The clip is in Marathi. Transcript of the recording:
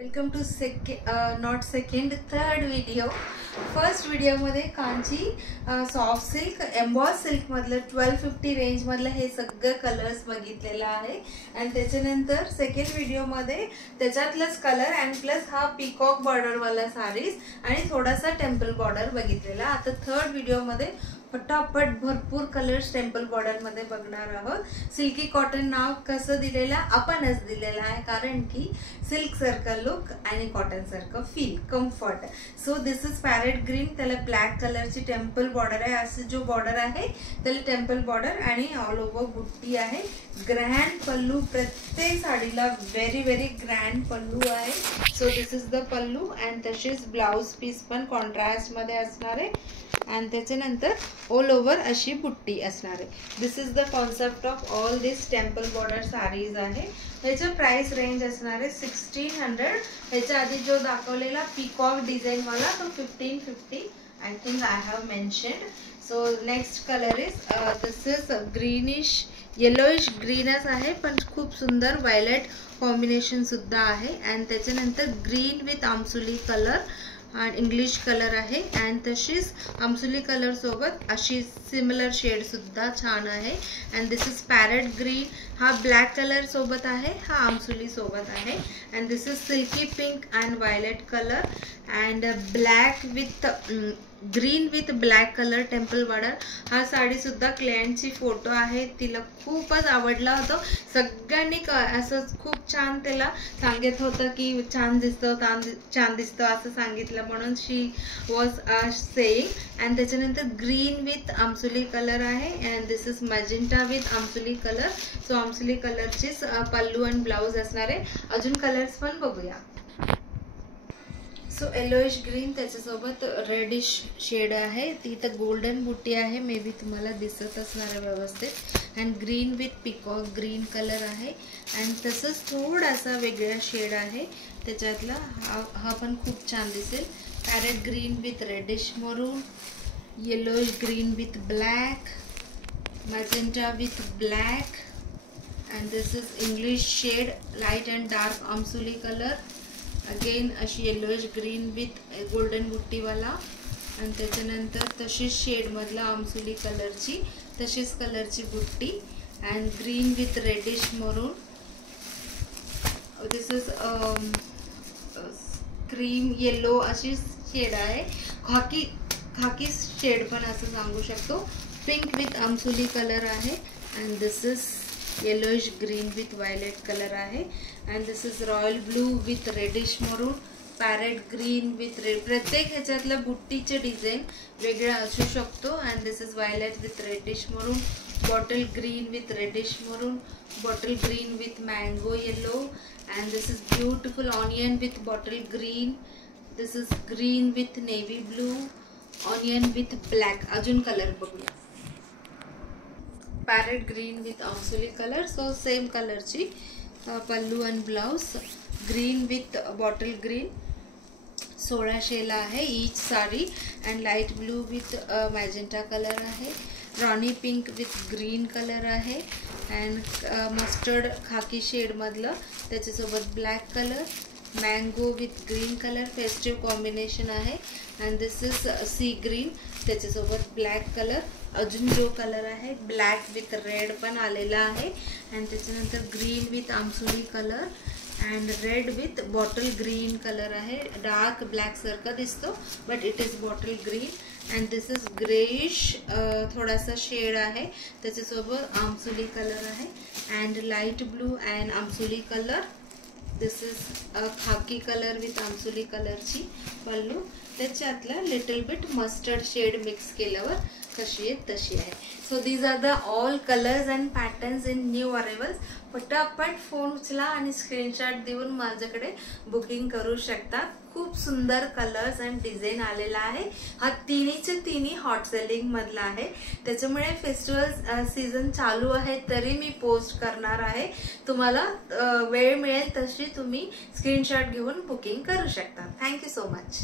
Welcome to not second third video. First व्हिडिओमध्ये Kanchi soft silk emboss silk मधलं 1250 रेंज मधलं हे सगळे कलर्स बघितलेला आहे. आणि त्याच्यानंतर सेकंड व्हिडिओमध्ये त्याच्यातलंच कलर अँड प्लस हा पीकॉक बॉर्डर वाला साडीज आणि थोडासा टेम्पल बॉर्डर बघितलेला. आता थर्ड व्हिडिओमध्ये फटाफट भरपूर कलर्स टेम्पल बॉर्डर मध्ये बघणार आहोत. सिल्की कॉटन नाव कसं दिलेलं आपणच दिलेलं आहे, कारण की सिल्क सारखं लुक आणि कॉटन सारखं feel comfort. So this is parrot green, त्याला ब्लॅक कलरची टेम्पल बॉर्डर आहे. असं जो बॉर्डर आहे त्याला टेम्पल बॉर्डर आणि ऑल ओव्हर बुट्टी आहे. ग्रँड पल्लू, प्रत्येक साडीला व्हेरी व्हेरी ग्रँड पल्लू आहे. So this is the pallu and तशीच ब्लाउज पीस पण कॉन्ट्रास्ट मध्ये असणार आहे. आणि त्याच्यानंतर ऑल ओव्हर अशी बुट्टी असणार आहे. This is the concept of all this temple border saris आहे. ह्याचं प्राइस रेंज असणार आहे 1600. ह्याच्या आधी जो दाखवलेला पीकॉक डिझाईन वाला तो 1550 I think I have mentioned. So next colour is this is greenish yellowish ग्रीनच आहे, पण खूप सुंदर व्हायलेट कॉम्बिनेशन सुद्धा आहे. आणि त्याच्यानंतर ग्रीन विथ आमसुली कलर आणि इंग्लिश कलर आहे. अँड तशीच आमसुली कलर सोबत अशी सिमिलर शेड सुद्धा छान आहे. And this is parrot green, हा ब्लॅक कलर सोबत आहे, हा आमसुली सोबत आहे. And this is silky pink and violet colour and black with green with black colour temple border. हा साडी सुद्धा क्लायंटची फोटो आहे, तिला खूपच आवडला होता. सगळ्यांनी असं खूप छान त्याला सांगित होतं की छान दिसतं छान दिसतं असं सांगितलं, म्हणून शी वॉज सेईंग. अँड त्याच्यानंतर ग्रीन विथ आमसुली कलर आहे. And this is magenta with आमसुली कलर. सो आमसुली कलरचीच पल्लू आणि ब्लाउज असणार आहे. अजून कलर्स पण बघूया. सो येलोइश ग्रीन, त्याच्यासोबत रेडिश शेड आहे. ती तर गोल्डन बुट्टी आहे, मे बी तुम्हाला दिसत असणार आहे व्यवस्थित. And green with peacock green colour आहे. अँड तसंच थोडासा वेगळा शेड आहे त्याच्यातला, हा पण खूप छान दिसेल. Parrot green with reddish maroon, yellowish green with black, magenta with black. And this is English shade light and dark आमसुली कलर. अगेन अशी येलोइश ग्रीन विथ गोल्डन बुट्टीवाला. आणि त्याच्यानंतर तशीच शेडमधला आमसुली कलरची तशीच कलरची बुट्टी. And green with reddish maroon. This is cream yellow अशी शेड आहे. खाकी शेड पण असं सांगू शकतो. पिंक विथ आमसुली कलर आहे. And this is yellowish green with violet colour आहे. And this is royal blue with reddish maroon, parrot green with red. प्रत्येक ह्याच्यातलं बुट्टीचे डिझाईन वेगळा असू शकतो. And this is violet with reddish maroon, bottle green with reddish maroon, bottle green with mango yellow. And this is beautiful onion with bottle green. This is green with navy blue, onion with black. अजून कलर बघूया. पॅरेट ग्रीन विथ आमसुली कलर. सो सेम कलरची पल्लू आणि blouse. Green with bottle green 1600ला आहे each sari. And light blue with magenta colour आहे. रॉनी पिंक विथ ग्रीन कलर आहे. अँड मस्टर्ड खाकी शेडमधलं त्याच्यासोबत black colour. Mango with green colour festive combination आहे. And this is sea green, त्याच्यासोबत ब्लॅक कलर. अजून जो कलर आहे ब्लॅक विथ रेड पण आलेला आहे. अँड त्याच्यानंतर ग्रीन विथ आमसुली colour and red with bottle green colour आहे. डार्क ब्लॅक सारखं दिसतो but it is bottle green. And this is greyish थोडासा शेड आहे, त्याच्यासोबत आमसुली कलर आहे. अँड लाईट ब्लू अँड आमसुली colour. This is khaki colour with आमसुली कलरची पल्लू. त्याच्यातला little bit mustard shade mix केल्यावर कशी आहे तशी आहे. So these are the all colours and patterns in new अरायवल्स. पटापट फोन उचला आणि स्क्रीनशॉट देऊन माझ्याकडे बुकिंग करू शकता. खूप सुंदर कलर्स अँड डिझाईन आलेला आहे. हा तिन्हीचे तिन्ही हॉट सेलिंग मधला आहे, त्याच्यामुळे फेस्टिवल सीझन चालू आहे तरी मी पोस्ट करणार आहे. तुम्हाला वेळ मिळेल तशी तुम्ही स्क्रीनशॉट घेऊन बुकिंग करू शकता. Thank you so much.